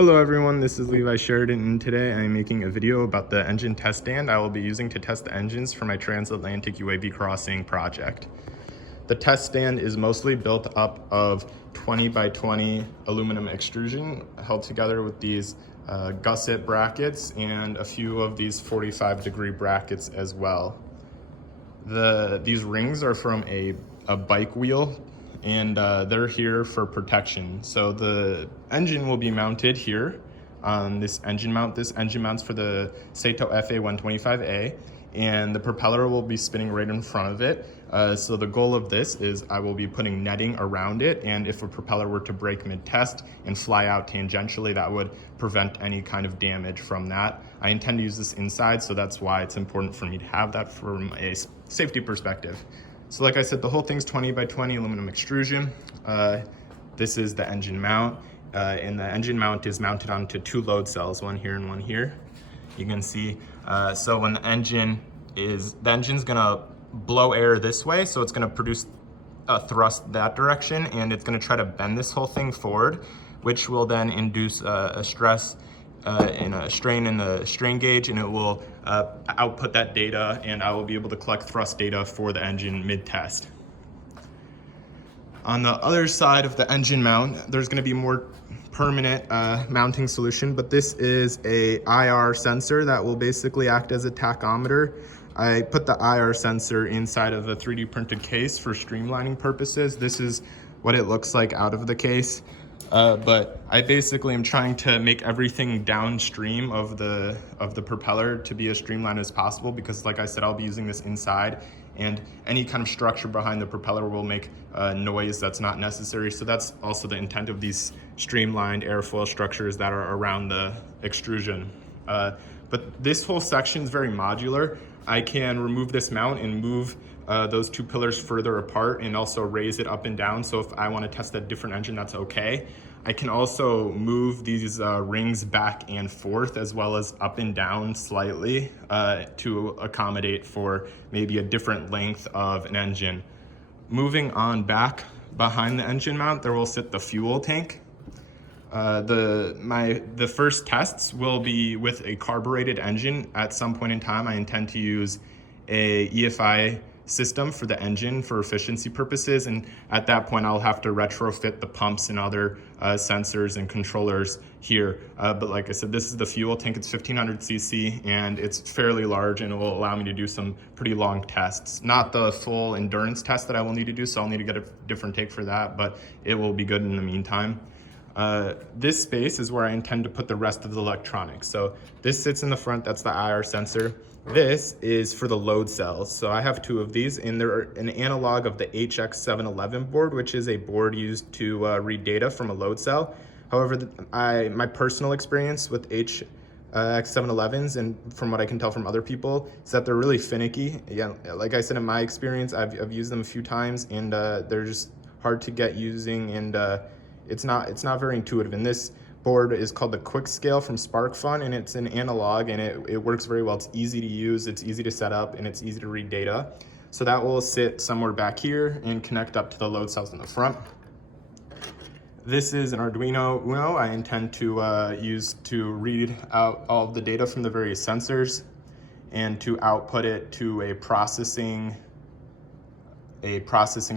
Hello everyone, this is Levi Sheridan, and today I am making a video about the engine test stand I will be using to test the engines for my Transatlantic UAV crossing project. The test stand is mostly built up of 20 by 20 aluminum extrusion held together with these gusset brackets and a few of these 45-degree brackets as well. These rings are from a bike wheel, and they're here for protection. So the engine will be mounted here on this engine mount. This engine mounts for the Saito FA125A, and the propeller will be spinning right in front of it. So the goal of this is I will be putting netting around it, and if a propeller were to break mid-test and fly out tangentially, that would prevent any kind of damage from that. I intend to use this inside, so that's why it's important for me to have that from a safety perspective. So like I said, the whole thing's 20 by 20 aluminum extrusion. This is the engine mount, and the engine mount is mounted onto two load cells, one here and one here. You can see, so when the engine's gonna blow air this way, so it's gonna produce a thrust that direction, and it's gonna try to bend this whole thing forward, which will then induce a stress and a strain in the strain gauge, and it will output that data, and I will be able to collect thrust data for the engine mid-test. On the other side of the engine mount, there's gonna be more permanent mounting solution, but this is a IR sensor that will basically act as a tachometer. I put the IR sensor inside of a 3D printed case for streamlining purposes. This is what it looks like out of the case. But I basically am trying to make everything downstream of the propeller to be as streamlined as possible, because like I said, I'll be using this inside, and any kind of structure behind the propeller will make noise that's not necessary. So that's also the intent of these streamlined airfoil structures that are around the extrusion. But this whole section is very modular. I can remove this mount and move those two pillars further apart, and also raise it up and down. So if I want to test a different engine, that's okay. I can also move these rings back and forth, as well as up and down slightly to accommodate for maybe a different length of an engine. Moving on back behind the engine mount, there will sit the fuel tank. The first tests will be with a carbureted engine. At some point in time, I intend to use a EFI system for the engine for efficiency purposes, and at that point I'll have to retrofit the pumps and other sensors and controllers here. But like I said, this is the fuel tank. It's 1500 cc, and it's fairly large, and it will allow me to do some pretty long tests. Not the full endurance test that I will need to do, so I'll need to get a different tank for that, but it will be good in the meantime. This space is where I intend to put the rest of the electronics. So this sits in the front, that's the IR sensor. This is for the load cells. So I have two of these, and they're an analog of the HX711 board, which is a board used to read data from a load cell. However, my personal experience with HX711s, and from what I can tell from other people, is that they're really finicky. Yeah, like I said, in my experience, I've used them a few times, and they're just hard to get using, and it's not very intuitive. And this board is called the Quick Scale from SparkFun, and it's an analog, and it works very well. It's easy to use, it's easy to set up, and it's easy to read data. So that will sit somewhere back here and connect up to the load cells in the front. This is an Arduino Uno I intend to use to read out all of the data from the various sensors and to output it to a processing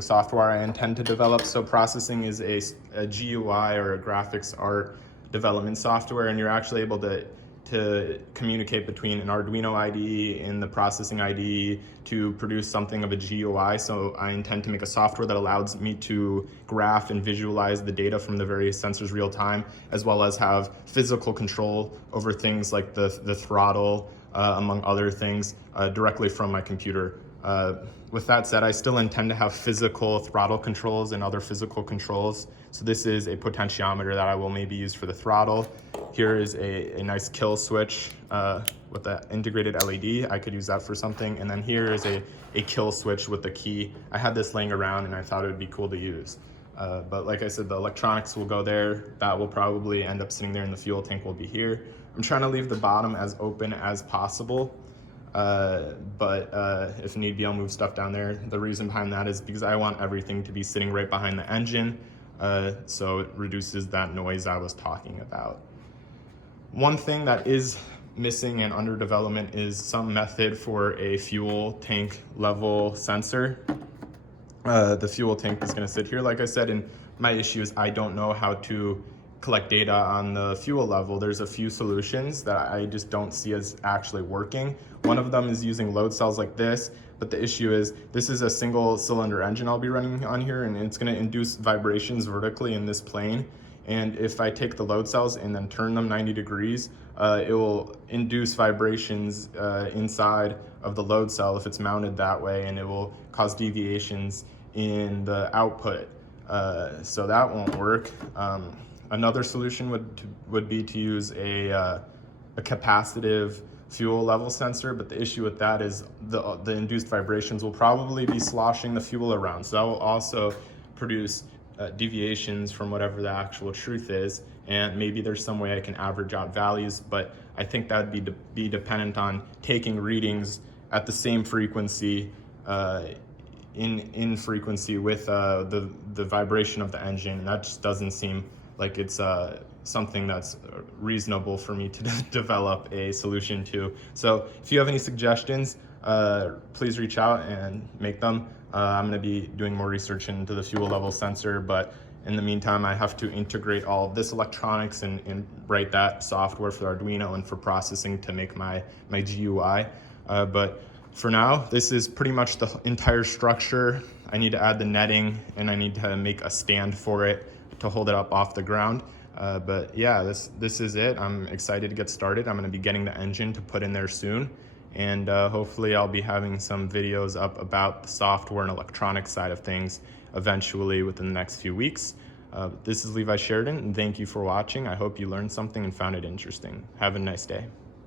software I intend to develop. So processing is a GUI, or a graphics art development software, and you're actually able to communicate between an Arduino IDE and the processing IDE to produce something of a GUI. So I intend to make a software that allows me to graph and visualize the data from the various sensors real time, as well as have physical control over things like the throttle, among other things, directly from my computer. With that said, I still intend to have physical throttle controls and other physical controls. So this is a potentiometer that I will maybe use for the throttle. Here is a nice kill switch with an integrated LED. I could use that for something. And then here is a kill switch with the key. I had this laying around, and I thought it would be cool to use. But like I said, the electronics will go there. That will probably end up sitting there, and the fuel tank will be here. I'm trying to leave the bottom as open as possible. But if need be, I'll move stuff down there. The reason behind that is because I want everything to be sitting right behind the engine, so it reduces that noise I was talking about. One thing that is missing and under development is some method for a fuel tank level sensor. The fuel tank is going to sit here, like I said, and my issue is I don't know how to collect data on the fuel level. There's a few solutions that I just don't see as actually working. One of them is using load cells like this, but the issue is this is a single cylinder engine I'll be running on here, and it's going to induce vibrations vertically in this plane. And if I take the load cells and then turn them 90 degrees, it will induce vibrations inside of the load cell if it's mounted that way, and it will cause deviations in the output. So that won't work. Another solution would be to use a capacitive fuel level sensor, but the issue with that is the induced vibrations will probably be sloshing the fuel around. So that will also produce deviations from whatever the actual truth is, and maybe there's some way I can average out values, but I think that would be dependent on taking readings at the same frequency, in frequency with the vibration of the engine, and that just doesn't seem like it's something that's reasonable for me to develop a solution to. So if you have any suggestions, please reach out and make them. I'm going to be doing more research into the fuel level sensor, but in the meantime, I have to integrate all of this electronics and write that software for Arduino and for processing to make my GUI. But for now, this is pretty much the entire structure. I need to add the netting, and I need to make a stand for it to hold it up off the ground. But yeah, this is it. I'm excited to get started. I'm going to be getting the engine to put in there soon. And hopefully I'll be having some videos up about the software and electronic side of things eventually within the next few weeks. This is Levi Sheridan, and thank you for watching. I hope you learned something and found it interesting. Have a nice day.